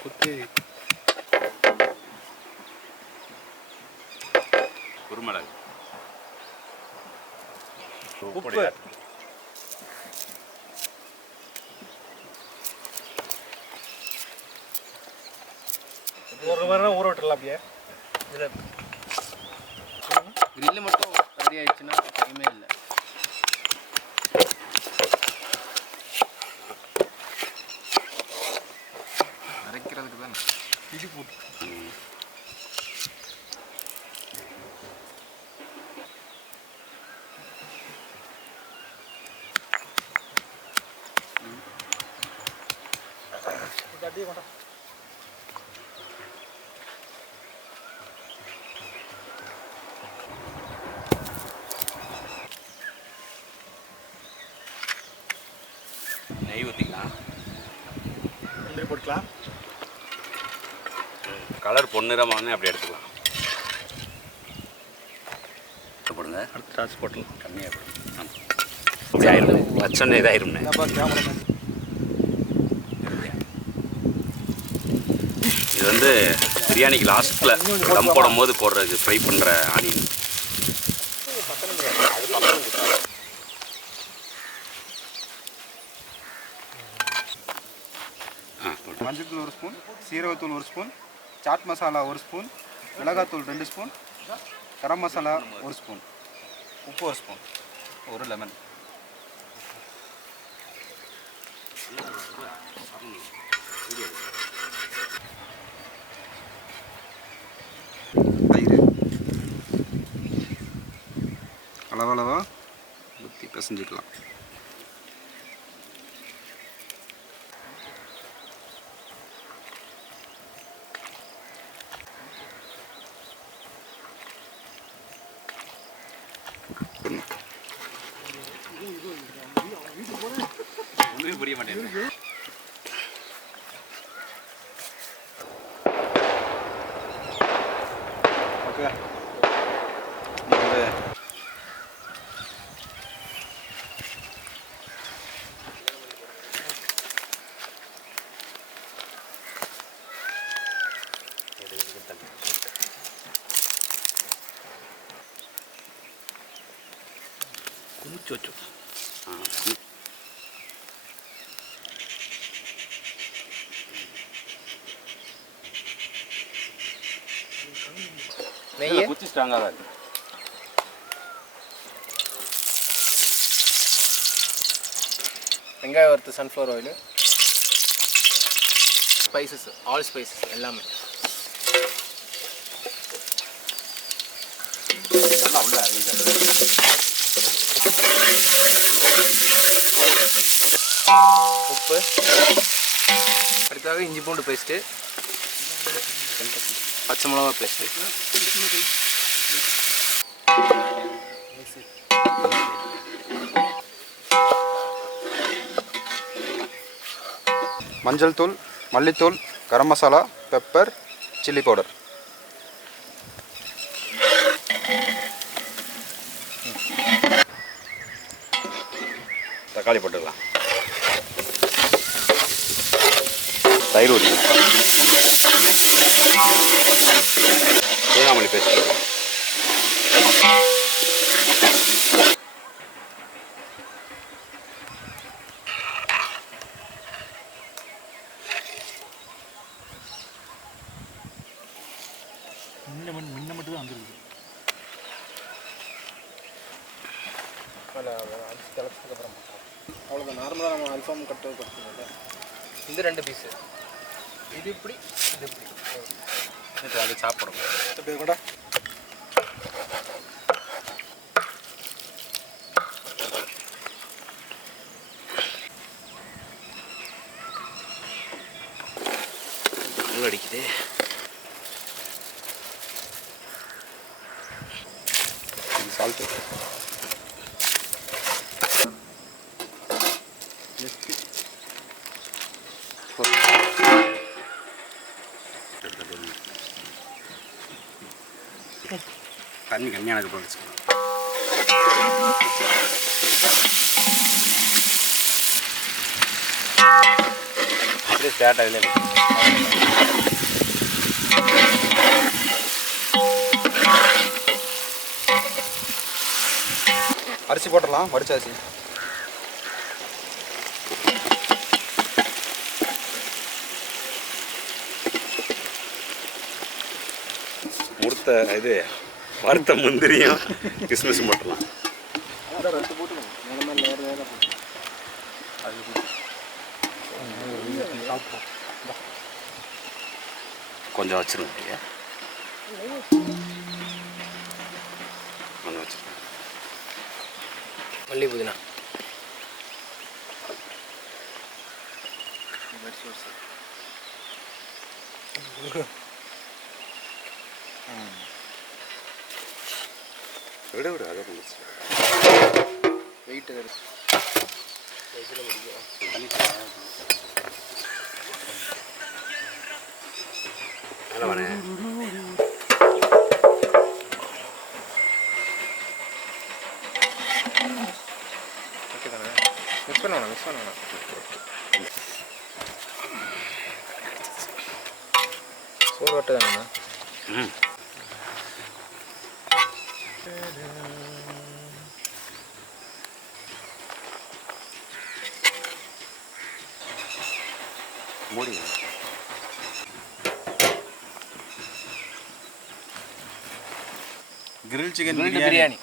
குத்து குருமிளகு, உப்பு, ஒரு மணி நேரம் ஊற விட்டுறலாம். அப்படியே இதில் கிரில்லு மட்டும் ரெடி ஆயிடுச்சுன்னா டைமே இல்லை. அரைக்கிறதுக்கு தான் இது போட்டு அப்படியே கொண்டா. நெய் ஊற்றிக்கலாம், முந்திரி போட்டுக்கலாம். கலர் பொன்னிறமானே அப்படி எடுத்துக்கலாம். போடுங்க, அடுத்து திராட்சை போட்டுலாம். கம்மியாக போடுங்க. ஆமாம், அப்படி ஆயிரும், வச்சோன்னே இதாயிரும்ண்ணே. இது வந்து பிரியாணிக்கு லாஸ்ட்டில் தம் போடும் போது போடுறது, ஃப்ரை பண்ணுற ஆனியன். மஞ்சள் 1 ஸ்பூன், சீரகத்தூள் 1 ஸ்பூன், சாட் மசாலா 1 ஸ்பூன், மிளகாத்தூள் 2 ஸ்பூன், கரம் மசாலா 1 ஸ்பூன், உப்பு 1 ஸ்பூன், ஒரு லெமன். தயிர் அளவளவா ஊற்றி பிசைஞ்சிக்கலாம். ஒன்றுமே புரிய மாட்டேங்குது. ஓகே, நீங்கள் குமிச்சு வச்சு நெய் குச்சி ஸ்ட்ராங்காக தான் இருக்குது. வெங்காயம் வறுத்து sunflower oil, spices, all spices எல்லாமே நல்லா உள்ள அறிவிக்காது. உப்பு, அடுத்தாக இஞ்சி பூண்டு பேஸ்ட்டு, பச்சை மிளகா பேஸ்ட்டு, மஞ்சள் தூள், மல்லித்தூள், garam masala, pepper, chilli powder. தக்காளி போட்டுக்கலாம், தயிர் ஊற்றிக்கலாம், தேங்காய் மல்லி பேஸ்ட் போட்டுக்கலாம். முன்ன மட்டும் தான் வந்துருக்கு. திளச்சதுக்கு அப்புறம் அவ்வளோதான். நார்மலாக நம்ம அல்ஃபாம் கட்டு கொடுத்துருந்தோம்ல, இந்த 2 பீஸு, இது இப்படி, இது இப்படி அது சாப்பிடணும். அப்படியே கூட உள்ள அடிக்குது. சால்ட்டு தண்ணி கம்மியானது போச்சு. அப்படியே ஸ்டார்ட் ஆகல. அரிசி போட்டுடலாம், வடிச்சாச்சு. முறுத்த இது வறுத்த முந்திரியும் கிஸ்மிஸும் போட்டுடலாம். ரெண்டு போட்டுக்கணும், மேலே மேலே லேயர் லேயராக போட்டு கொஞ்சம் வச்சிருங்க ஐயா. கொஞ்சம் வச்சிருங்க. மல்லி புதினா விட விட அதை முடிச்சு வெயிட்டு நல்லவனே. ஓகே தானே? மிக்ஸ் பண்ண வேணாம். சோறு வட்டு தானேண்ணா? ம் மூடிங்க. கிரில் சிக்கன் பிரியாணி பிரியாணி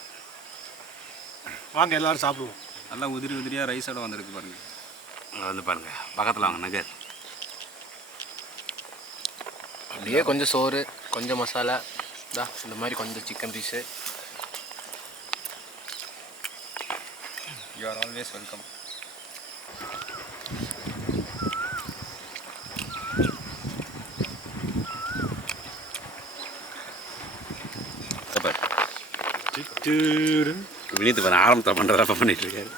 வாங்க எல்லாரும் சாப்பிடுவோம். நல்லா உதிரி உதிரியாக ரைஸோட வந்திருக்கு பாருங்கள். வந்து பாருங்க, பக்கத்தில் வாங்க நகர். அப்படியே கொஞ்சம் சோறு, கொஞ்சம் மசாலா, இந்த மாதிரி கொஞ்சம் chicken piece. You are always welcome. Vineeth ஆரம்பத்தில் பண்ணுறதா பண்ணிட்டு இருக்காரு.